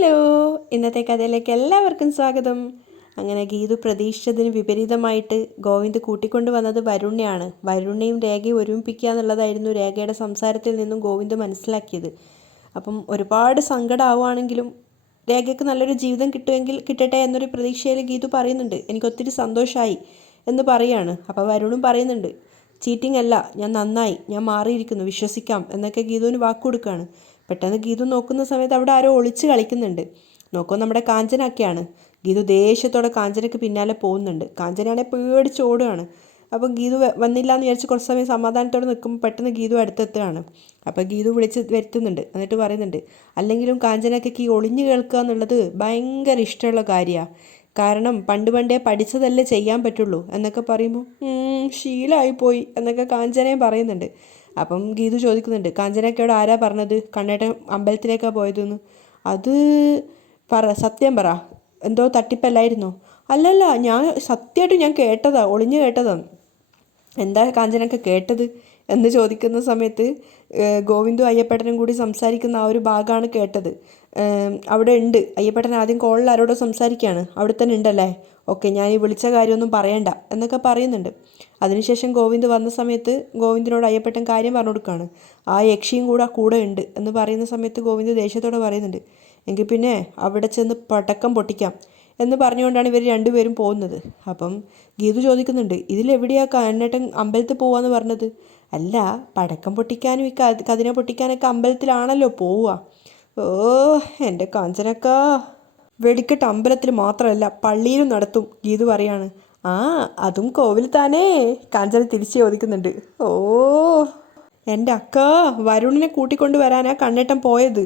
Hello, ഇന്നത്തെ കഥയിലേക്ക് എല്ലാവർക്കും സ്വാഗതം. അങ്ങനെ ഗീതു പ്രതീക്ഷിച്ചതിന് വിപരീതമായിട്ട് ഗോവിന്ദ് കൂട്ടിക്കൊണ്ടു വന്നത് വരുണിനെയാണ്. വരുണിനെയും രേഖയും ഒരുമിപ്പിക്കുക എന്നുള്ളതായിരുന്നു രേഖയുടെ സംസാരത്തിൽ നിന്നും ഗോവിന്ദ് മനസ്സിലാക്കിയത്. അപ്പം ഒരുപാട് സങ്കടമാവുകയാണെങ്കിലും രേഖയ്ക്ക് നല്ലൊരു ജീവിതം കിട്ടുമെങ്കിൽ കിട്ടട്ടെ എന്നൊരു പ്രതീക്ഷയിൽ ഗീതു പറയുന്നുണ്ട്. എനിക്കൊത്തിരി സന്തോഷമായി എന്ന് പറയാണ്. അപ്പോൾ വരുണും പറയുന്നുണ്ട്, ചീറ്റിംഗ് അല്ല, ഞാൻ നന്നായി, ഞാൻ മാറിയിരിക്കുന്നു, വിശ്വസിക്കാം എന്നൊക്കെ ഗീതുവിന് വാക്ക് കൊടുക്കുകയാണ്. പെട്ടെന്ന് ഗീതു നോക്കുന്ന സമയത്ത് അവിടെ ആരോ ഒളിച്ച് കളിക്കുന്നുണ്ട്. നോക്കുമ്പോൾ നമ്മുടെ കാഞ്ചനൊക്കെയാണ്. ഗീതു ദേഷ്യത്തോടെ കാഞ്ചനയ്ക്ക് പിന്നാലെ പോകുന്നുണ്ട്. കാഞ്ചനയാണെങ്കിൽ പേടിച്ച് ഓടുകയാണ്. അപ്പം ഗീതു വന്നില്ല എന്ന് വിചാരിച്ച് കുറച്ച് സമയം സമാധാനത്തോടെ നിൽക്കുമ്പോൾ പെട്ടെന്ന് ഗീതു അടുത്തെത്തുകയാണ്. അപ്പോൾ ഗീതു വിളിച്ച് വരുത്തുന്നുണ്ട്. എന്നിട്ട് പറയുന്നുണ്ട്, അല്ലെങ്കിലും കാഞ്ചനയ്ക്ക് ഈ ഒളിഞ്ഞു കേൾക്കുക എന്നുള്ളത് ഭയങ്കര ഇഷ്ടമുള്ള കാര്യമാണ്. കാരണം പണ്ടേ പഠിച്ചതല്ലേ ചെയ്യാൻ പറ്റുള്ളൂ എന്നൊക്കെ പറയുമ്പോൾ ശീലമായിപ്പോയി എന്നൊക്കെ കാഞ്ചനയും പറയുന്നുണ്ട്. അപ്പം ഗീതു ചോദിക്കുന്നുണ്ട്, കാഞ്ചനയ്ക്കോട് ആരാ പറഞ്ഞത് കണ്ണേട്ടൻ അമ്പലത്തിലേക്കാണ് പോയതെന്ന്? അത് സത്യം പറ, എന്തോ തട്ടിപ്പല്ലായിരുന്നോ? അല്ലല്ല, ഞാൻ സത്യമായിട്ടും ഞാൻ കേട്ടതാ, ഒളിഞ്ഞു കേട്ടതാ. എന്താ കാഞ്ചനൊക്കെ കേട്ടത് എന്ന് ചോദിക്കുന്ന സമയത്ത് ഗോവിന്ദും അയ്യപ്പേട്ടനും കൂടി സംസാരിക്കുന്ന ആ ഒരു ഭാഗമാണ് കേട്ടത്. അവിടെ ഉണ്ട്, അയ്യപ്പേട്ടൻ ആദ്യം കോളിൽ ആരോടോ സംസാരിക്കുകയാണ്. അവിടെ തന്നെ ഉണ്ടല്ലേ, ഓക്കെ, ഞാൻ ഈ വിളിച്ച കാര്യമൊന്നും പറയണ്ട എന്നൊക്കെ പറയുന്നുണ്ട്. അതിനുശേഷം ഗോവിന്ദ് വന്ന സമയത്ത് ഗോവിന്ദിനോട് അയ്യപ്പേട്ടൻ കാര്യം പറഞ്ഞു കൊടുക്കുകയാണ്. ആ യക്ഷിയും കൂടെ ഉണ്ട് എന്ന് പറയുന്ന സമയത്ത് ഗോവിന്ദ് ദേഷ്യത്തോടെ പറയുന്നുണ്ട്, എങ്കിൽ പിന്നെ അവിടെ ചെന്ന് പടക്കം പൊട്ടിക്കാം എന്ന് പറഞ്ഞുകൊണ്ടാണ് ഇവർ രണ്ടുപേരും പോകുന്നത്. അപ്പം ഗീതു ചോദിക്കുന്നുണ്ട്, ഇതിലെവിടെയാണ് കണ്ണേട്ടൻ അമ്പലത്തിൽ പോവാന്ന് പറഞ്ഞത്? അല്ല, പടക്കം പൊട്ടിക്കാനും ഈ കതിന പൊട്ടിക്കാനൊക്കെ അമ്പലത്തിലാണല്ലോ പോവുക. ഓ എൻ്റെ കാഞ്ചനക്കാ, വെടിക്കെട്ട് അമ്പലത്തിൽ മാത്രമല്ല പള്ളിയിലും നടത്തും ഗീതു പറയാണ്. ആ, അതും കോവിൽ താനേ, കാഞ്ചന തിരിച്ച് ചോദിക്കുന്നുണ്ട്. ഓ എൻ്റെ അക്ക, വരുണിനെ കൂട്ടിക്കൊണ്ട് വരാനാ കണ്ണേട്ടൻ പോയത്.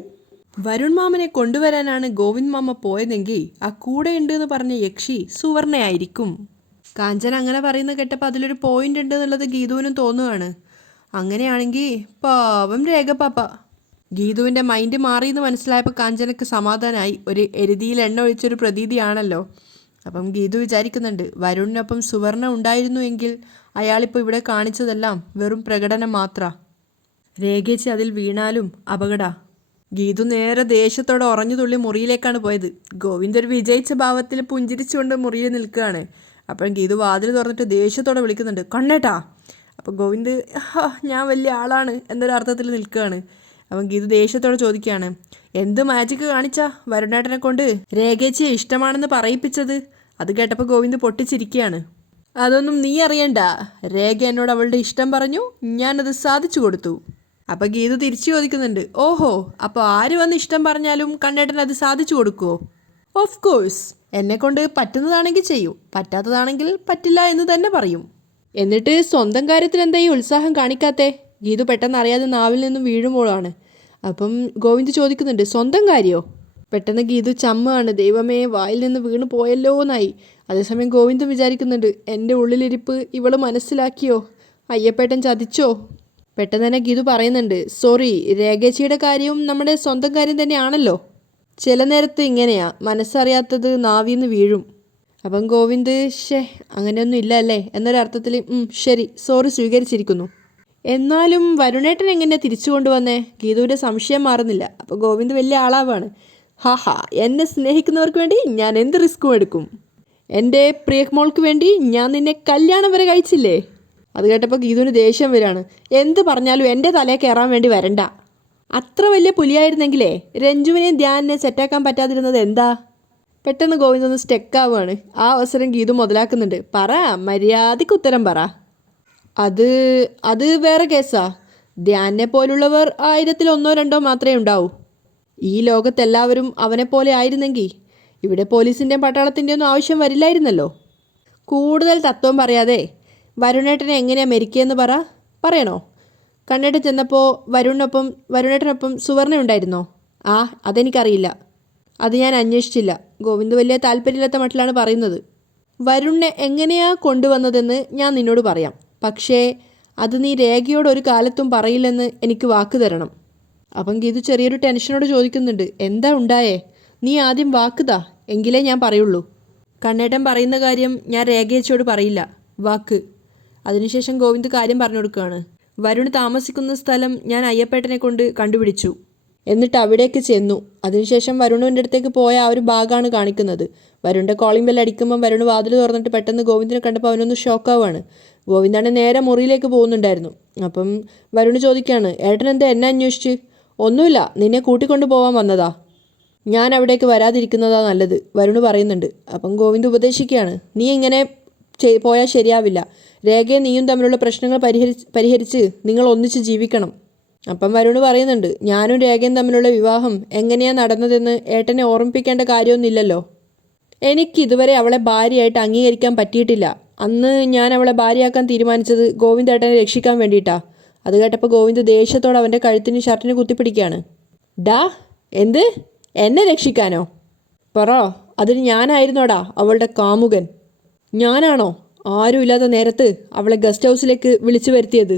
വരുൺ മാമനെ കൊണ്ടുവരാനാണ് ഗോവിന്ദ് മാമ പോയതെങ്കിൽ ആ കൂടെ ഉണ്ട് എന്ന് പറഞ്ഞ യക്ഷി സുവർണയായിരിക്കും. കാഞ്ചന അങ്ങനെ പറയുന്നത് കേട്ടപ്പോൾ അതിലൊരു പോയിന്റ് ഉണ്ട് എന്നുള്ളത് ഗീതുവിനും തോന്നുകയാണ്. അങ്ങനെയാണെങ്കിൽ പാവം രേഖ പാപ്പ. ഗീതുവിൻ്റെ മൈൻഡ് മാറിയെന്ന് മനസ്സിലായപ്പോൾ കാഞ്ചനക്ക് സമാധാനമായി. ഒരു എരുതിയിൽ എണ്ണ ഒഴിച്ചൊരു പ്രതീതിയാണല്ലോ. അപ്പം ഗീതു വിചാരിക്കുന്നുണ്ട്, വരുണിനൊപ്പം സുവർണ ഉണ്ടായിരുന്നു എങ്കിൽ അയാളിപ്പോൾ ഇവിടെ കാണിച്ചതെല്ലാം വെറും പ്രകടനം മാത്രമാണ്. രേഖേച്ചി അതിൽ വീണാലും അപകട. ഗീതു നേരെ ദേഷ്യത്തോടെ ഉറഞ്ഞു തുള്ളി മുറിയിലേക്കാണ് പോയത്. ഗോവിന്ദ് ഒരു വിജയിച്ച ഭാവത്തിൽ പുഞ്ചിരിച്ചുകൊണ്ട് മുറിയിൽ നിൽക്കുകയാണ്. അപ്പം ഗീതു വാതിൽ തുറന്നിട്ട് ദേഷ്യത്തോടെ വിളിക്കുന്നുണ്ട്, കണ്ണേട്ടാ. അപ്പോൾ ഗോവിന്ദ് ഞാൻ വലിയ ആളാണ് എന്നൊരു അർത്ഥത്തിൽ നിൽക്കുകയാണ്. അപ്പം ഗീതു ദേഷ്യത്തോടെ ചോദിക്കുകയാണ്, എന്ത് മാജിക്ക് കാണിച്ചാ വരുണേട്ടനെ കൊണ്ട് രേഖേച്ചിയെ ഇഷ്ടമാണെന്ന് പറയിപ്പിച്ചത്? അത് കേട്ടപ്പോൾ ഗോവിന്ദ് പൊട്ടിച്ചിരിക്കുകയാണ്. അതൊന്നും നീ അറിയണ്ട, രേഖ എന്നോട് അവളുടെ ഇഷ്ടം പറഞ്ഞു, ഞാനത് സാധിച്ചു കൊടുത്തു. അപ്പം ഗീതു തിരിച്ചു ചോദിക്കുന്നുണ്ട്, ഓഹോ, അപ്പോൾ ആര് വന്ന് ഇഷ്ടം പറഞ്ഞാലും കണ്ണേട്ടൻ അത് സാധിച്ചു കൊടുക്കുമോ? ഓഫ് കോഴ്സ്, എന്നെക്കൊണ്ട് പറ്റുന്നതാണെങ്കിൽ ചെയ്യും, പറ്റാത്തതാണെങ്കിൽ പറ്റില്ല എന്ന് തന്നെ പറയും. എന്നിട്ട് സ്വന്തം കാര്യത്തിൽ എന്താ ഈ ഉത്സാഹം കാണിക്കാത്തേ? ഗീതു പെട്ടെന്ന് അറിയാതെ നാവിൽ നിന്നും വീഴുമ്പോഴാണ്. അപ്പം ഗോവിന്ദ് ചോദിക്കുന്നുണ്ട്, സ്വന്തം കാര്യമോ? പെട്ടെന്ന് ഗീതു ചമ്മാണ്, ദൈവമേ വായിൽ നിന്ന് വീണ് പോയല്ലോ എന്നായി. അതേസമയം ഗോവിന്ദ് വിചാരിക്കുന്നുണ്ട്, എൻ്റെ ഉള്ളിലിരിപ്പ് ഇവള് മനസ്സിലാക്കിയോ? അയ്യപ്പേട്ടൻ ചതിച്ചോ? പെട്ടെന്ന് തന്നെ ഗീതു പറയുന്നുണ്ട്, സോറി, രേഖേച്ചിയുടെ കാര്യവും നമ്മുടെ സ്വന്തം കാര്യം തന്നെയാണല്ലോ. ചില നേരത്ത് ഇങ്ങനെയാ, മനസ്സറിയാത്തത് നാവിന്ന് വീഴും. അപ്പം ഗോവിന്ദ്, അങ്ങനെയൊന്നും ഇല്ല അല്ലേ എന്നൊരർത്ഥത്തിൽ ശരി, സോറി സ്വീകരിച്ചിരിക്കുന്നു. എന്നാലും വരുണേട്ടൻ എങ്ങനെ തിരിച്ചു കൊണ്ടുവന്നേ? ഗീതുവിൻ്റെ സംശയം മാറുന്നില്ല. അപ്പോൾ ഗോവിന്ദ് വലിയ ആളാവാണ്. ഹാ, എന്നെ സ്നേഹിക്കുന്നവർക്ക് വേണ്ടി ഞാൻ എന്ത് റിസ്ക്കും എടുക്കും. എൻ്റെ പ്രിയമോൾക്ക് വേണ്ടി ഞാൻ നിന്നെ കല്യാണം വരെ കഴിച്ചില്ലേ? അത് കേട്ടപ്പോൾ ഗീതുവിന് ദേഷ്യം വരികയാണ്. എന്ത് പറഞ്ഞാലും എൻ്റെ തലയിൽ കയറാൻ വേണ്ടി വരണ്ട. അത്ര വലിയ പുലിയായിരുന്നെങ്കിലേ രഞ്ജുവിനെയും ധ്യാനിനെ സെറ്റാക്കാൻ പറ്റാതിരുന്നത് എന്താ? പെട്ടെന്ന് ഗോവിന്ദ് ഒന്ന് സ്റ്റെക്കാവുകയാണ്. ആ അവസരം ഗീതു മുതലാക്കുന്നുണ്ട്. പറ, മര്യാദയ്ക്ക് ഉത്തരം പറ. അത് വേറെ കേസാ. ധ്യാനെ പോലുള്ളവർ 1000-ൽ 1-2 മാത്രമേ ഉണ്ടാവൂ. ഈ ലോകത്തെല്ലാവരും അവനെപ്പോലെ ആയിരുന്നെങ്കിൽ ഇവിടെ പോലീസിൻ്റെയും പട്ടാളത്തിൻ്റെയും ഒന്നും ആവശ്യം വരില്ലായിരുന്നല്ലോ. കൂടുതൽ തത്വം പറയാതെ വരുണേട്ടനെ എങ്ങനെയാണ് മരിക്കുകയെന്ന് പറയണോ? കണ്ണേട്ടൻ ചെന്നപ്പോൾ വരുണേട്ടനൊപ്പം സുവർണ ഉണ്ടായിരുന്നോ? അതെനിക്കറിയില്ല, അത് ഞാൻ അന്വേഷിച്ചില്ല. ഗോവിന്ദ് വലിയ താല്പര്യമില്ലാത്ത മട്ടിലാണ് പറയുന്നത്. വരുണിനെ എങ്ങനെയാ കൊണ്ടുവന്നതെന്ന് ഞാൻ നിന്നോട് പറയാം, പക്ഷേ അത് നീ രേഖയോട് ഒരു കാലത്തും പറയില്ലെന്ന് എനിക്ക് വാക്ക് തരണം. അപ്പം ഗീതു ചെറിയൊരു ടെൻഷനോട് ചോദിക്കുന്നുണ്ട്, എന്താ ഉണ്ടായേ? നീ ആദ്യം വാക്കുതാ, എങ്കിലേ ഞാൻ പറയുള്ളൂ. കണ്ണേട്ടൻ പറയുന്ന കാര്യം ഞാൻ രേഖയേച്ചോട് പറയില്ല, വാക്ക്. അതിനുശേഷം ഗോവിന്ദ് കാര്യം പറഞ്ഞു കൊടുക്കുകയാണ്. വരുൺ താമസിക്കുന്ന സ്ഥലം ഞാൻ അയ്യപ്പേട്ടനെ കൊണ്ട് കണ്ടുപിടിച്ചു. എന്നിട്ട് അവിടേക്ക് ചെന്നു. അതിനുശേഷം വരുണിൻ്റെ അടുത്തേക്ക് പോയ ആ ഒരു ഭാഗമാണ് കാണിക്കുന്നത്. വരുണിൻ്റെ കോളിംഗ് ബെൽ അടിക്കുമ്പം വരുൺ വാതിൽ തുറന്നിട്ട് പെട്ടെന്ന് ഗോവിന്ദിനെ കണ്ടപ്പോൾ അവനൊന്ന് ഷോക്കാവാണ്. ഗോവിന്ദാണ് നേരെ മുറിയിലേക്ക് പോകുന്നുണ്ടായിരുന്നു. അപ്പം വരുൺ ചോദിക്കുകയാണ്, ഏട്ടൻ എന്താ എന്നെ അന്വേഷിച്ച്? ഒന്നുമില്ല, നിന്നെ കൂട്ടിക്കൊണ്ട് പോകാൻ വന്നതാ. ഞാൻ അവിടേക്ക് വരാതിരിക്കുന്നതാ നല്ലത്, വരുൺ പറയുന്നുണ്ട്. അപ്പം ഗോവിന്ദ് ഉപദേശിക്കുകയാണ്, നീ ഇങ്ങനെ പോയാൽ ശരിയാവില്ല. രേഖയും നീയും തമ്മിലുള്ള പ്രശ്നങ്ങൾ പരിഹരിച്ച് നിങ്ങൾ ഒന്നിച്ച് ജീവിക്കണം. അപ്പം വരുൺ പറയുന്നുണ്ട്, ഞാനും രേഖയും തമ്മിലുള്ള വിവാഹം എങ്ങനെയാണ് നടന്നതെന്ന് ഏട്ടനെ ഓർമ്മിപ്പിക്കേണ്ട കാര്യമൊന്നുമില്ലല്ലോ. എനിക്കിതുവരെ അവളെ ഭാര്യയായിട്ട് അംഗീകരിക്കാൻ പറ്റിയിട്ടില്ല. അന്ന് ഞാൻ അവളെ ഭാര്യയാക്കാൻ തീരുമാനിച്ചത് ഗോവിന്ദ് ഏട്ടനെ രക്ഷിക്കാൻ വേണ്ടിയിട്ടാ. അത് കേട്ടപ്പോൾ ഗോവിന്ദ് ദേഷ്യത്തോടെ അവൻ്റെ കഴുത്തിന് ഷർട്ടിന് കുത്തിപ്പിടിക്കുകയാണ്. ഡാ, എന്ത്? എന്നെ രക്ഷിക്കാനോ? പറ, അതിന് ഞാനായിരുന്നോടാ അവളുടെ കാമുകൻ? ഞാനാണോ ആരുമില്ലാത്ത നേരത്ത് അവളെ ഗസ്റ്റ് ഹൗസിലേക്ക് വിളിച്ചു വരുത്തിയത്?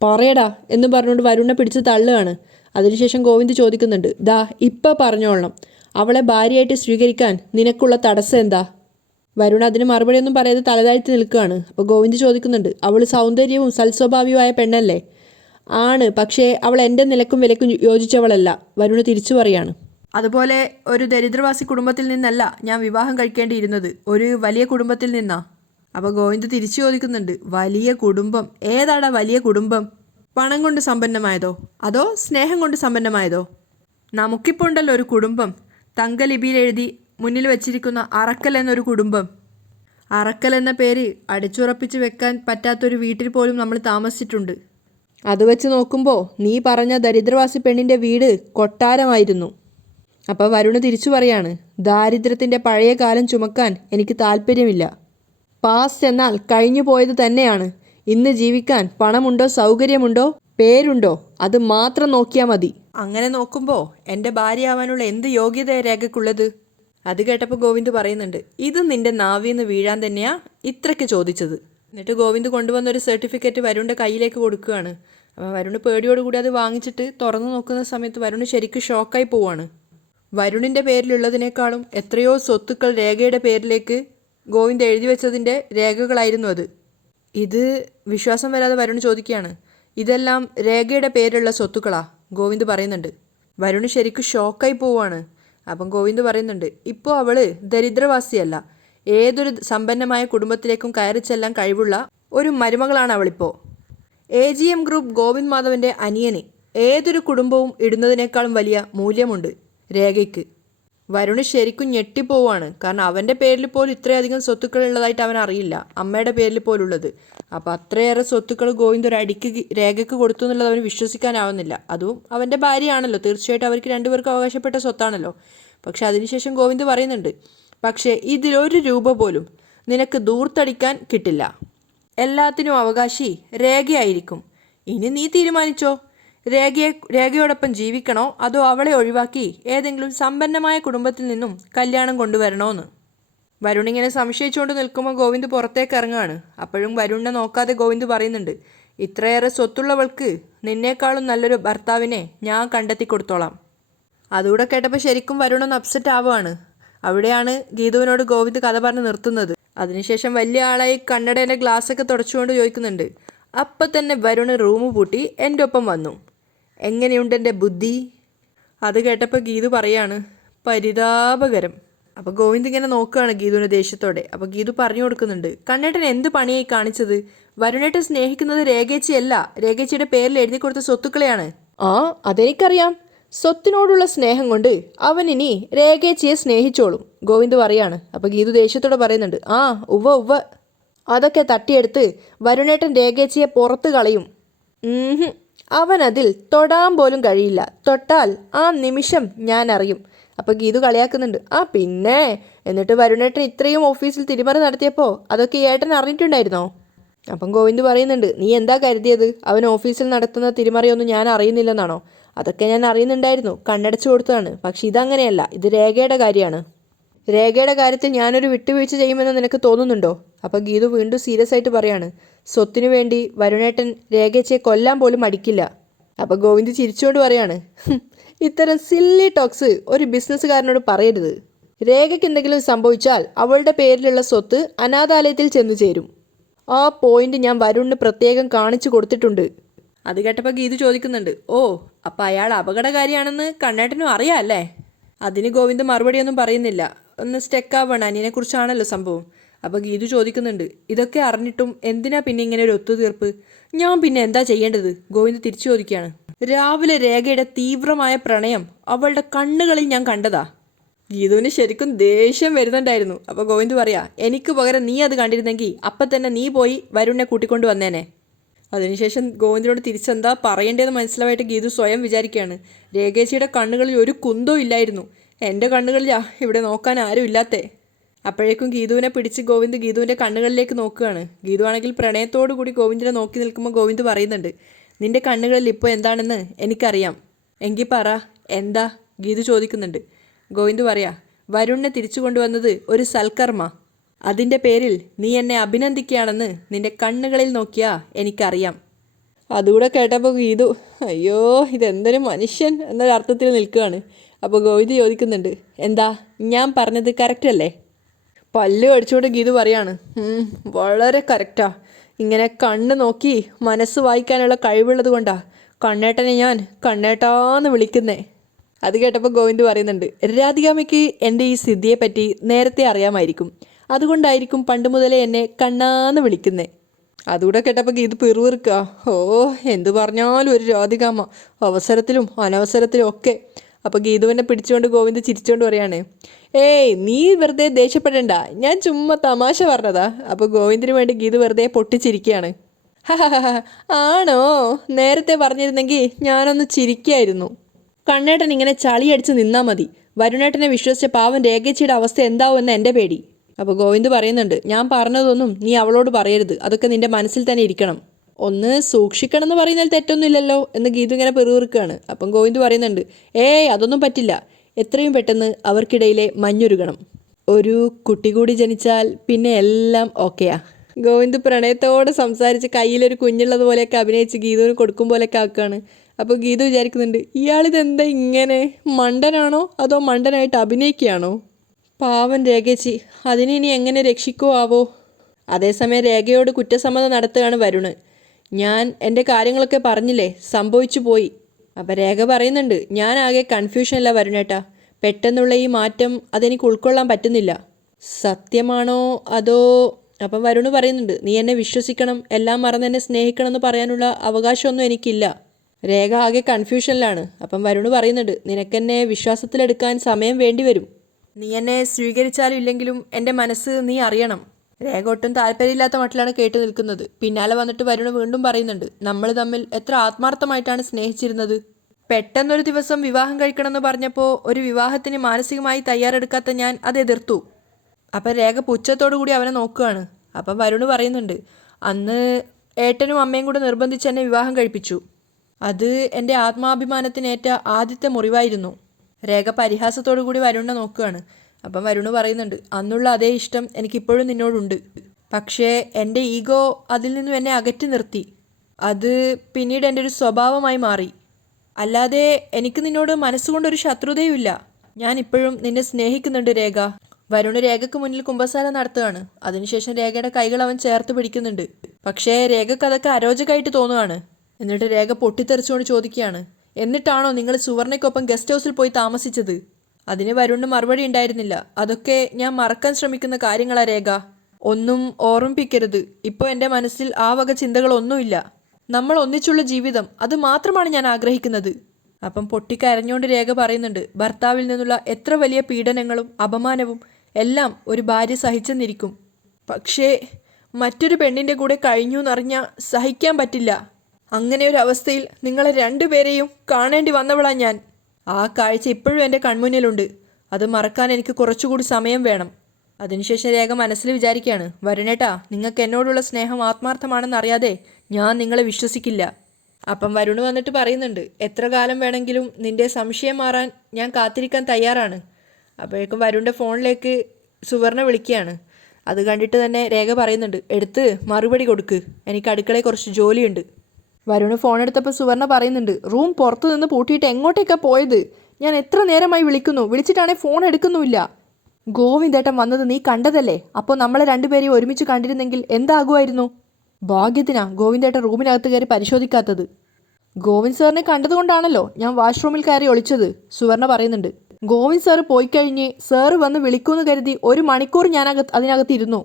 പറയടാ എന്ന് പറഞ്ഞുകൊണ്ട് വരുണിനെ പിടിച്ച് തള്ളുകയാണ്. അതിനുശേഷം ഗോവിന്ദ് ചോദിക്കുന്നുണ്ട്, ദാ ഇപ്പം പറഞ്ഞോളണം, അവളെ ഭാര്യയായിട്ട് സ്വീകരിക്കാൻ നിനക്കുള്ള തടസ്സം എന്താ? വരുൺ അതിന് മറുപടിയൊന്നും പറയാതെ തലതാഴ്ത്തി നിൽക്കുകയാണ്. അപ്പോൾ ഗോവിന്ദ് ചോദിക്കുന്നുണ്ട്, അവൾ സൗന്ദര്യവും സൽസ്വഭാവിയുമായ പെണ്ണല്ലേ? ആണ്, പക്ഷേ അവൾ എൻ്റെ നിലക്കും വിലക്കും യോജിച്ചവളല്ല, വരുൺ തിരിച്ചു പറയാണ്. അതുപോലെ ഒരു ദരിദ്രവാസി കുടുംബത്തിൽ നിന്നല്ല ഞാൻ വിവാഹം കഴിക്കേണ്ടിയിരുന്നത്, ഒരു വലിയ കുടുംബത്തിൽ നിന്നാ. അപ്പോൾ ഗോവിന്ദ് തിരിച്ചു ചോദിക്കുന്നുണ്ട്, വലിയ കുടുംബം? ഏതാടാ വലിയ കുടുംബം? പണം കൊണ്ട് സമ്പന്നമായതോ അതോ സ്നേഹം കൊണ്ട് സമ്പന്നമായതോ? നമുക്കിപ്പോൾ ഉണ്ടല്ലോ ഒരു കുടുംബം, തങ്കലിപിയിൽ എഴുതി മുന്നിൽ വെച്ചിരിക്കുന്ന അറക്കൽ എന്നൊരു കുടുംബം. അറക്കൽ എന്ന പേര് അടിച്ചുറപ്പിച്ച് വെക്കാൻ പറ്റാത്തൊരു വീട്ടിൽ പോലും നമ്മൾ താമസിച്ചിട്ടുണ്ട്. അത് വെച്ച് നോക്കുമ്പോൾ നീ പറഞ്ഞ ദരിദ്രവാസി പെണ്ണിൻ്റെ വീട് കൊട്ടാരമായിരുന്നു. അപ്പോൾ വരുൺ തിരിച്ചു പറയാണ്, ദാരിദ്ര്യത്തിൻ്റെ പഴയ കാലം ചുമക്കാൻ എനിക്ക് താല്പര്യമില്ല. പാസ്റ്റ് എന്നാൽ കഴിഞ്ഞു പോയത് തന്നെയാണ്. ഇന്ന് ജീവിക്കാൻ പണമുണ്ടോ, സൗകര്യമുണ്ടോ, പേരുണ്ടോ, അത് മാത്രം നോക്കിയാൽ മതി. അങ്ങനെ നോക്കുമ്പോൾ എൻ്റെ ഭാര്യയാവാനുള്ള എന്ത് യോഗ്യതയാണ് രേഖയ്ക്കുള്ളത്? അത് കേട്ടപ്പോൾ ഗോവിന്ദ് പറയുന്നുണ്ട്, ഇത് നിന്റെ നാവിന്ന് വീഴാൻ തന്നെയാ ഇത്രയ്ക്ക് ചോദിച്ചത്. എന്നിട്ട് ഗോവിന്ദ് കൊണ്ടുവന്നൊരു സർട്ടിഫിക്കറ്റ് വരുണിൻ്റെ കയ്യിലേക്ക് കൊടുക്കുകയാണ്. അപ്പോൾ വരുൺ പേടിയോടുകൂടി അത് വാങ്ങിച്ചിട്ട് തുറന്നു നോക്കുന്ന സമയത്ത് വരുൺ ശരിക്കും ഷോക്കായി പോവാണ്. വരുണിൻ്റെ പേരിലുള്ളതിനേക്കാളും എത്രയോ സ്വത്തുക്കൾ രേഖയുടെ പേരിലേക്ക് ഗോവിന്ദ് എഴുതി വെച്ചതിൻ്റെ രേഖകളായിരുന്നു അത്. ഇത് വിശ്വാസം വരാതെ വരുൺ ചോദിക്കുകയാണ്, ഇതെല്ലാം രേഖയുടെ പേരിലുള്ള സ്വത്തുക്കളാ? ഗോവിന്ദ് പറയുന്നുണ്ട്. വരുൺ ശരിക്കും ഷോക്കായി പോവാണ്. അപ്പം ഗോവിന്ദ് പറയുന്നുണ്ട്, ഇപ്പോൾ അവൾ ദരിദ്രവാസിയല്ല, ഏതൊരു സമ്പന്നമായ കുടുംബത്തിലേക്കും കയറി ചെല്ലാൻ കഴിവുള്ള ഒരു മരുമകളാണ് അവളിപ്പോൾ. AGM ഗ്രൂപ്പ് ഗോവിന്ദ് മാധവൻ്റെ അനിയന് ഏതൊരു കുടുംബവും ഇടുന്നതിനേക്കാളും വലിയ മൂല്യമുണ്ട് രേഖയ്ക്ക്. വരുൺ ശരിക്കും ഞെട്ടിപ്പോവാണ്. കാരണം അവൻ്റെ പേരിൽ പോലും ഇത്രയധികം സ്വത്തുക്കൾ ഉള്ളതായിട്ട് അവൻ അറിയില്ല, അമ്മയുടെ പേരിൽ പോലുള്ളത്. അപ്പോൾ അത്രയേറെ സ്വത്തുക്കൾ ഗോവിന്ദ് ഒരു അടിക്ക് രേഖയ്ക്ക് കൊടുത്തു എന്നുള്ളത് അവന് വിശ്വസിക്കാനാവുന്നില്ല. അതും അവൻ്റെ ഭാര്യയാണല്ലോ, തീർച്ചയായിട്ടും അവർക്ക് രണ്ടുപേർക്കും അവകാശപ്പെട്ട സ്വത്താണല്ലോ. പക്ഷെ അതിനുശേഷം ഗോവിന്ദ് പറയുന്നുണ്ട്, പക്ഷേ ഇതിലൊരു രൂപ പോലും നിനക്ക് ദൂർത്തടിക്കാൻ കിട്ടില്ല. എല്ലാത്തിനും അവകാശി രേഖയായിരിക്കും. ഇനി നീ തീരുമാനിച്ചോ, രേഖയോടൊപ്പം ജീവിക്കണോ അതോ അവളെ ഒഴിവാക്കി ഏതെങ്കിലും സമ്പന്നമായ കുടുംബത്തിൽ നിന്നും കല്യാണം കൊണ്ടുവരണോന്ന്. വരുൺ ഇങ്ങനെ സംശയിച്ചുകൊണ്ട് നിൽക്കുമ്പോൾ ഗോവിന്ദ് പുറത്തേക്ക് ഇറങ്ങുകയാണ്. അപ്പോഴും വരുണിനെ നോക്കാതെ ഗോവിന്ദ് പറയുന്നുണ്ട്, ഇത്രയേറെ സ്വത്തുള്ളവൾക്ക് നിന്നേക്കാളും നല്ലൊരു ഭർത്താവിനെ ഞാൻ കണ്ടെത്തി കൊടുത്തോളാം. അതുകൂടെ കേട്ടപ്പോൾ ശരിക്കും വരുണൊന്ന് അപ്സെറ്റ് ആവുകയാണ്. അവിടെയാണ് ഗീതുവിനോട് ഗോവിന്ദ് കഥ പറഞ്ഞ് നിർത്തുന്നത്. അതിനുശേഷം വലിയ ആളായി കണ്ണടേൻ്റെ ഗ്ലാസ്സൊക്കെ തുടച്ചുകൊണ്ട് ചോദിക്കുന്നുണ്ട്. അപ്പം തന്നെ വരുൺ റൂം പൂട്ടി എൻ്റെ ഒപ്പം വന്നു. എങ്ങനെയുണ്ട് എൻ്റെ ബുദ്ധി? അത് കേട്ടപ്പോൾ ഗീതു പറയാണ്, പരിതാപകരം. അപ്പോൾ ഗോവിന്ദ് ഇങ്ങനെ നോക്കുകയാണ് ഗീതുവിൻ്റെ ദേഷ്യത്തോടെ. അപ്പോൾ ഗീതു പറഞ്ഞു കൊടുക്കുന്നുണ്ട്, കണ്ണേട്ടൻ എന്ത് പണിയായി കാണിച്ചത്? വരുണേട്ടൻ സ്നേഹിക്കുന്നത് രേഖേച്ചിയല്ല, രേഖേച്ചിയുടെ പേരിൽ എഴുതി കൊടുത്ത സ്വത്തുക്കളെയാണ്. ആ, അതെനിക്കറിയാം. സ്വത്തിനോടുള്ള സ്നേഹം കൊണ്ട് അവൻ ഇനി രേഖേച്ചിയെ സ്നേഹിച്ചോളും, ഗോവിന്ദ് പറയാണ്. അപ്പോൾ ഗീതു ദേഷ്യത്തോടെ പറയുന്നുണ്ട്, ആ ഉവ്വ അതൊക്കെ തട്ടിയെടുത്ത് വരുണേട്ടൻ രേഖേച്ചിയെ പുറത്ത് കളയും. അവൻ അതിൽ തൊടാൻ പോലും കഴിയില്ല, തൊട്ടാൽ ആ നിമിഷം ഞാൻ അറിയും. അപ്പോൾ ഗീതു കളിയാക്കുന്നുണ്ട്, ആ പിന്നെ, എന്നിട്ട് വരുണേട്ടൻ ഇത്രയും ഓഫീസിൽ തിരിമറി നടത്തിയപ്പോൾ അതൊക്കെ ഏട്ടൻ അറിഞ്ഞിട്ടുണ്ടായിരുന്നോ? അപ്പം ഗോവിന്ദ് പറയുന്നുണ്ട്, നീ എന്താ കരുതിയത്, അവൻ ഓഫീസിൽ നടത്തുന്ന തിരിമറിയൊന്നും ഞാൻ അറിയുന്നില്ലെന്നാണോ? അതൊക്കെ ഞാൻ അറിയുന്നുണ്ടായിരുന്നു, കണ്ണടച്ചു കൊടുത്തതാണ്. പക്ഷെ ഇതങ്ങനെയല്ല, ഇത് രേഖയുടെ കാര്യമാണ്. രേഖയുടെ കാര്യത്തിൽ ഞാനൊരു വിട്ടുവീഴ്ച ചെയ്യുമെന്ന് നിനക്ക് തോന്നുന്നുണ്ടോ? അപ്പോൾ ഗീതു വീണ്ടും സീരിയസ് ആയിട്ട് പറയാണ്, സ്വത്തിനു വേണ്ടി വരുണേട്ടൻ രേഖയെ കൊല്ലാൻ പോലും മടിക്കില്ല. അപ്പോൾ ഗോവിന്ദ് ചിരിച്ചുകൊണ്ട് പറയാണ്, ഇത്തരം സില്ലി ടോക്സ് ഒരു ബിസിനസ്സുകാരനോട് പറയരുത്. രേഖയ്ക്ക് എന്തെങ്കിലും സംഭവിച്ചാൽ അവളുടെ പേരിലുള്ള സ്വത്ത് അനാഥാലയത്തിൽ ചെന്നു ചേരും. ആ പോയിന്റ് ഞാൻ വരുണിന് പ്രത്യേകം കാണിച്ചു കൊടുത്തിട്ടുണ്ട്. അത് കേട്ടപ്പോൾ ഗീതു ചോദിക്കുന്നുണ്ട്, ഓ അപ്പം അയാൾ അപകടകാരിയാണെന്ന് കണ്ണേട്ടനും അറിയാം അല്ലേ? അതിന് ഗോവിന്ദ് മറുപടിയൊന്നും പറയുന്നില്ല. ഒന്ന് സ്റ്റെക്കാവാണ്, അനിയനെക്കുറിച്ചാണല്ലോ സംഭവം. അപ്പോൾ ഗീതു ചോദിക്കുന്നുണ്ട്, ഇതൊക്കെ അറിഞ്ഞിട്ടും എന്തിനാ പിന്നെ ഇങ്ങനെ ഒരു ഒത്തുതീർപ്പ്? ഞാൻ പിന്നെ എന്താ ചെയ്യേണ്ടത്? ഗോവിന്ദ് തിരിച്ചു ചോദിക്കുകയാണ്. രാവിലെ രേഖയുടെ തീവ്രമായ പ്രണയം അവളുടെ കണ്ണുകളിൽ ഞാൻ കണ്ടതാ. ഗീതുവിന് ശരിക്കും ദേഷ്യം വരുന്നുണ്ടായിരുന്നു. അപ്പോൾ ഗോവിന്ദ് പറയാ, എനിക്ക് പകരം നീ അത് കണ്ടിരുന്നെങ്കിൽ അപ്പം തന്നെ നീ പോയി വരുണിനെ കൂട്ടിക്കൊണ്ട് വന്നേനെ. അതിനുശേഷം ഗോവിന്ദിനോട് തിരിച്ചെന്താ പറയേണ്ടതെന്ന് മനസ്സിലായിട്ട് ഗീതു സ്വയം വിചാരിക്കുകയാണ്. രേഖേച്ചിയുടെ കണ്ണുകളിൽ ഒരു കുന്തവും ഇല്ലായിരുന്നു. എൻ്റെ കണ്ണുകളിലാ ഇവിടെ നോക്കാൻ ആരും ഇല്ലാത്തേ. അപ്പോഴേക്കും ഗീതുവിനെ പിടിച്ച് ഗോവിന്ദ് ഗീതുവിൻ്റെ കണ്ണുകളിലേക്ക് നോക്കുകയാണ്. ഗീതു ആണെങ്കിൽ പ്രണയത്തോടു കൂടി ഗോവിന്ദിനെ നോക്കി നിൽക്കുമ്പോൾ ഗോവിന്ദ് പറയുന്നുണ്ട്, നിൻ്റെ കണ്ണുകളിൽ ഇപ്പോൾ എന്താണെന്ന് എനിക്കറിയാം. എങ്കിൽ പറ എന്താ? ഗീതു ചോദിക്കുന്നുണ്ട്. ഗോവിന്ദ് പറയാ, വരുണിനെ തിരിച്ചു കൊണ്ടുവന്നത് ഒരു സൽക്കർമ്മ. അതിൻ്റെ പേരിൽ നീ എന്നെ അഭിനന്ദിക്കുകയാണെന്ന് നിൻ്റെ കണ്ണുകളിൽ നോക്കിയാ എനിക്കറിയാം. അതുകൂടെ കേട്ടപ്പോൾ ഗീതു, അയ്യോ ഇതെന്തൊരു മനുഷ്യൻ എന്നൊരർത്ഥത്തിൽ നിൽക്കുകയാണ്. അപ്പോൾ ഗോവിന്ദ് ചോദിക്കുന്നുണ്ട്, എന്താ ഞാൻ പറഞ്ഞത് കറക്റ്റ് അല്ലേ? പല്ല് കടിച്ചുകൊണ്ട് ഗീതു പറയാണ്, വളരെ കറക്റ്റാ. ഇങ്ങനെ കണ്ണ് നോക്കി മനസ്സ് വായിക്കാനുള്ള കഴിവുള്ളത് കൊണ്ടാ കണ്ണേട്ടനെ ഞാൻ കണ്ണേട്ടാന്ന് വിളിക്കുന്നേ. അത് കേട്ടപ്പോൾ ഗോവിന്ദ് പറയുന്നുണ്ട്, രാധികാമ്മയ്ക്ക് എൻ്റെ ഈ സിദ്ധിയെപ്പറ്റി നേരത്തെ അറിയാമായിരിക്കും. അതുകൊണ്ടായിരിക്കും പണ്ട് മുതലേ എന്നെ കണ്ണാന്ന് വിളിക്കുന്നേ. അതുകൂടെ കേട്ടപ്പോൾ ഗീതു പിറുവിറുക്കുക. ഓ എന്തു പറഞ്ഞാലും ഒരു രാധികാമ്മ, അവസരത്തിലും അനവസരത്തിലും ഒക്കെ. അപ്പോൾ ഗീതുവിനെ പിടിച്ചുകൊണ്ട് ഗോവിന്ദ് ചിരിച്ചുകൊണ്ട് പറയാണ്, ഏയ് നീ വെറുതെ ദേഷ്യപ്പെടണ്ട, ഞാൻ ചുമ്മാ തമാശ പറഞ്ഞതാ. അപ്പോൾ ഗോവിന്ദിന് വേണ്ടി ഗീതു വെറുതെ പൊട്ടിച്ചിരിക്കുകയാണ്. ആണോ? നേരത്തെ പറഞ്ഞിരുന്നെങ്കിൽ ഞാനൊന്ന് ചിരിക്കായിരുന്നു. കണ്ണേട്ടൻ ഇങ്ങനെ ചളിയടിച്ച് നിന്നാൽ മതി. വരുണേട്ടനെ വിശ്വസിച്ച പാവം രേഖേച്ചിയുടെ അവസ്ഥ എന്താവുമെന്ന് എൻ്റെ പേടി. അപ്പോൾ ഗോവിന്ദ് പറയുന്നുണ്ട്, ഞാൻ പറഞ്ഞതൊന്നും നീ അവളോട് പറയരുത്. അതൊക്കെ നിൻ്റെ മനസ്സിൽ തന്നെ ഇരിക്കണം. ഒന്ന് സൂക്ഷിക്കണം എന്ന് പറയുന്നതിൽ തെറ്റൊന്നുമില്ലല്ലോ എന്ന് ഗീതു ഇങ്ങനെ പെറുവിറുക്കുകയാണ്. അപ്പം ഗോവിന്ദ് പറയുന്നുണ്ട്, ഏയ് അതൊന്നും പറ്റില്ല. എത്രയും പെട്ടെന്ന് അവർക്കിടയിലെ മഞ്ഞുരുകണം. ഒരു കുട്ടി കൂടി ജനിച്ചാൽ പിന്നെ എല്ലാം ഓക്കെയാ. ഗോവിന്ദ് പ്രണയത്തോടെ സംസാരിച്ച് കയ്യിലൊരു കുഞ്ഞുള്ളത് പോലെയൊക്കെ അഭിനയിച്ച് ഗീതുവിന് കൊടുക്കും പോലെയൊക്കെ ആക്കുകയാണ്. അപ്പോൾ ഗീതു വിചാരിക്കുന്നുണ്ട്, ഇയാളിതെന്താ ഇങ്ങനെ, മണ്ടനാണോ അതോ മണ്ടനായിട്ട് അഭിനയിക്കുകയാണോ? പാവൻ രേഖേച്ചി, അതിനെ ഇനി എങ്ങനെ രക്ഷിക്കോ ആവോ? അതേസമയം രേഖയോട് കുറ്റസമ്മതം നടത്തുകയാണ് വരുണ്. ഞാൻ എൻ്റെ കാര്യങ്ങളൊക്കെ പറഞ്ഞില്ലേ, സംഭവിച്ചു പോയി. അപ്പം രേഖ പറയുന്നുണ്ട്, ഞാൻ ആകെ കൺഫ്യൂഷനല്ല വരുണേട്ടാ. പെട്ടെന്നുള്ള ഈ മാറ്റം അതെനിക്ക് ഉൾക്കൊള്ളാൻ പറ്റുന്നില്ല. സത്യമാണോ അതോ? അപ്പം വരുണ് പറയുന്നുണ്ട്, നീ എന്നെ വിശ്വസിക്കണം, എല്ലാം മറന്ന് എന്നെ സ്നേഹിക്കണം എന്ന് പറയാനുള്ള അവകാശമൊന്നും എനിക്കില്ല. രേഖ ആകെ കൺഫ്യൂഷനിലാണ്. അപ്പം വരുണ് പറയുന്നുണ്ട്, നിനക്കെന്നെ വിശ്വാസത്തിലെടുക്കാൻ സമയം വേണ്ടി വരും. നീ എന്നെ സ്വീകരിച്ചാലും ഇല്ലെങ്കിലും എൻ്റെ മനസ്സ് നീ അറിയണം. രേഖ ഒട്ടും താല്പര്യമില്ലാത്ത മട്ടിലാണ് കേട്ടു നിൽക്കുന്നത്. പിന്നാലെ വന്നിട്ട് വരുണ് വീണ്ടും പറയുന്നുണ്ട്, നമ്മൾ തമ്മിൽ എത്ര ആത്മാർത്ഥമായിട്ടാണ് സ്നേഹിച്ചിരുന്നത്. പെട്ടെന്നൊരു ദിവസം വിവാഹം കഴിക്കണമെന്ന് പറഞ്ഞപ്പോൾ ഒരു വിവാഹത്തിന് മാനസികമായി തയ്യാറെടുക്കാത്ത ഞാൻ അത് എതിർത്തു. അപ്പം രേഖ പുച്ഛത്തോടു കൂടി അവനെ നോക്കുകയാണ്. അപ്പം വരുണ് പറയുന്നുണ്ട്, അന്ന് ഏട്ടനും അമ്മയും കൂടെ നിർബന്ധിച്ച് എന്നെ വിവാഹം കഴിപ്പിച്ചു. അത് എൻ്റെ ആത്മാഭിമാനത്തിനേറ്റ ആദ്യത്തെ മുറിവായിരുന്നു. രേഖ പരിഹാസത്തോടു കൂടി വരുണിനെ നോക്കുകയാണ്. അപ്പം വരുണ് പറയുന്നുണ്ട്, അന്നുള്ള അതേ ഇഷ്ടം എനിക്കിപ്പോഴും നിന്നോടുണ്ട്. പക്ഷേ എൻ്റെ ഈഗോ അതിൽ നിന്നും എന്നെ അകറ്റി നിർത്തി. അത് പിന്നീട് എൻ്റെ ഒരു സ്വഭാവമായി മാറി. അല്ലാതെ എനിക്ക് നിന്നോട് മനസ്സുകൊണ്ടൊരു ശത്രുതയുമില്ല. ഞാൻ ഇപ്പോഴും നിന്നെ സ്നേഹിക്കുന്നുണ്ട് രേഖ. വരുണ് രേഖയ്ക്ക് മുന്നിൽ കുമ്പസാരം നടത്തുകയാണ്. അതിനുശേഷം രേഖയുടെ കൈകൾ അവൻ ചേർത്ത് പിടിക്കുന്നുണ്ട്. പക്ഷേ രേഖയ്ക്ക് അതൊക്കെ അരോചകമായിട്ട് തോന്നുകയാണ്. എന്നിട്ട് രേഖ പൊട്ടിത്തെറിച്ചുകൊണ്ട് ചോദിക്കുകയാണ്, എന്നിട്ടാണോ നിങ്ങൾ സുവർണയ്ക്കൊപ്പം ഗസ്റ്റ് ഹൗസിൽ പോയി താമസിച്ചത്? അതിന് വരുണിന് മറുപടി ഉണ്ടായിരുന്നില്ല. അതൊക്കെ ഞാൻ മറക്കാൻ ശ്രമിക്കുന്ന കാര്യങ്ങളാ രേഖ. ഒന്നും ഓർമ്മിപ്പിക്കരുത്. ഇപ്പോൾ എൻ്റെ മനസ്സിൽ ആ വക ചിന്തകളൊന്നുമില്ല. നമ്മൾ ഒന്നിച്ചുള്ള ജീവിതം, അത് മാത്രമാണ് ഞാൻ ആഗ്രഹിക്കുന്നത്. അപ്പം പൊട്ടിക്കരഞ്ഞുകൊണ്ട് രേഖ പറയുന്നുണ്ട്, ഭർത്താവിൽ നിന്നുള്ള എത്ര വലിയ പീഡനങ്ങളും അപമാനവും എല്ലാം ഒരു ഭാര്യ സഹിച്ചെന്നിരിക്കും. പക്ഷേ മറ്റൊരു പെണ്ണിൻ്റെ കൂടെ കഴിഞ്ഞു എന്നറിഞ്ഞാൽ സഹിക്കാൻ പറ്റില്ല. അങ്ങനെ ഒരു അവസ്ഥയിൽ നിങ്ങളെ രണ്ടുപേരെയും കാണേണ്ടി വന്നവളാ ഞാൻ. ആ കാഴ്ച ഇപ്പോഴും എൻ്റെ കൺമുന്നിലുണ്ട്. അത് മറക്കാൻ എനിക്ക് കുറച്ചുകൂടി സമയം വേണം. അതിനുശേഷം രേഖ മനസ്സിൽ വിചാരിക്കുകയാണ്, വരുണേട്ടാ, നിങ്ങൾക്ക് എന്നോടുള്ള സ്നേഹം ആത്മാർത്ഥമാണെന്നറിയാതെ ഞാൻ നിങ്ങളെ വിശ്വസിക്കില്ല. അപ്പം വരുണ് വന്നിട്ട് പറയുന്നുണ്ട്, എത്ര കാലം വേണമെങ്കിലും നിൻ്റെ സംശയം മാറാൻ ഞാൻ കാത്തിരിക്കാൻ തയ്യാറാണ്. അപ്പോഴേക്കും വരുണിൻ്റെ ഫോണിലേക്ക് സുവർണ വിളിക്കുകയാണ്. അത് കണ്ടിട്ട് തന്നെ രേഖ പറയുന്നുണ്ട്, എടുത്ത് മറുപടി കൊടുക്ക്, എനിക്ക് അടുക്കളയിൽ കുറച്ച് ജോലിയുണ്ട്. വരുണ് ഫോൺ എടുത്തപ്പോൾ സുവർണ പറയുന്നുണ്ട്, റൂം പുറത്തു നിന്ന് പൂട്ടിയിട്ട് എങ്ങോട്ടേക്കാണ് പോയത്? ഞാൻ എത്ര നേരമായി വിളിക്കുന്നു, വിളിച്ചിട്ടാണെങ്കിൽ ഫോൺ എടുക്കുന്നുമില്ല. ഗോവിന്ദേട്ടൻ വന്നത് നീ കണ്ടതല്ലേ? അപ്പോൾ നമ്മളെ രണ്ടുപേരെയും ഒരുമിച്ച് കണ്ടിരുന്നെങ്കിൽ എന്താകുമായിരുന്നു? ഭാഗ്യത്തിനാ ഗോവിന്ദേട്ടൻ റൂമിനകത്ത് കയറി പരിശോധിക്കാത്തത്. ഗോവിന്ദ് സാറിനെ കണ്ടതുകൊണ്ടാണല്ലോ ഞാൻ വാഷ്റൂമിൽ കയറി ഒളിച്ചത്, സുവർണ പറയുന്നുണ്ട്. ഗോവിന്ദ് സാറ് പോയി കഴിഞ്ഞ് സാറ് വന്ന് വിളിക്കുമെന്ന് കരുതി 1 മണിക്കൂർ ഞാൻ അതിനകത്തിരുന്നു.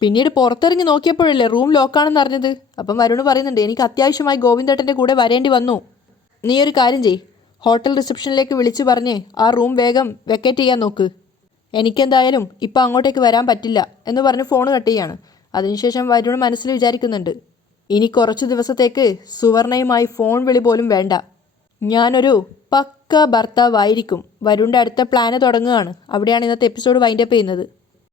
പിന്നീട് പുറത്തിറങ്ങി നോക്കിയപ്പോഴല്ലേ റൂം ലോക്കാണെന്ന് അറിഞ്ഞത്. അപ്പം വരുണ് പറയുന്നുണ്ട്, എനിക്ക് അത്യാവശ്യമായി ഗോവിന്ദേട്ടൻ്റെ കൂടെ വരേണ്ടി വന്നു. നീ ഒരു കാര്യം ചെയ്, ഹോട്ടൽ റിസപ്ഷനിലേക്ക് വിളിച്ചു പറഞ്ഞ് ആ റൂം വേഗം വെക്കേറ്റ് ചെയ്യാൻ നോക്ക്. എനിക്കെന്തായാലും ഇപ്പം അങ്ങോട്ടേക്ക് വരാൻ പറ്റില്ല എന്ന് പറഞ്ഞ് ഫോൺ കട്ട് ചെയ്യാണ്. അതിനുശേഷം വരുൺ മനസ്സിൽ വിചാരിക്കുന്നുണ്ട്, ഇനി കുറച്ച് ദിവസത്തേക്ക് സുവർണയുമായി ഫോൺ വിളി പോലും വേണ്ട. ഞാനൊരു പക്ക ഭർത്താവായിരിക്കും. വരുണിൻ്റെ അടുത്ത പ്ലാന് തുടങ്ങുകയാണ്. അവിടെയാണ് ഇന്നത്തെ എപ്പിസോഡ് വൈൻഡപ്പ് ചെയ്യുന്നത്.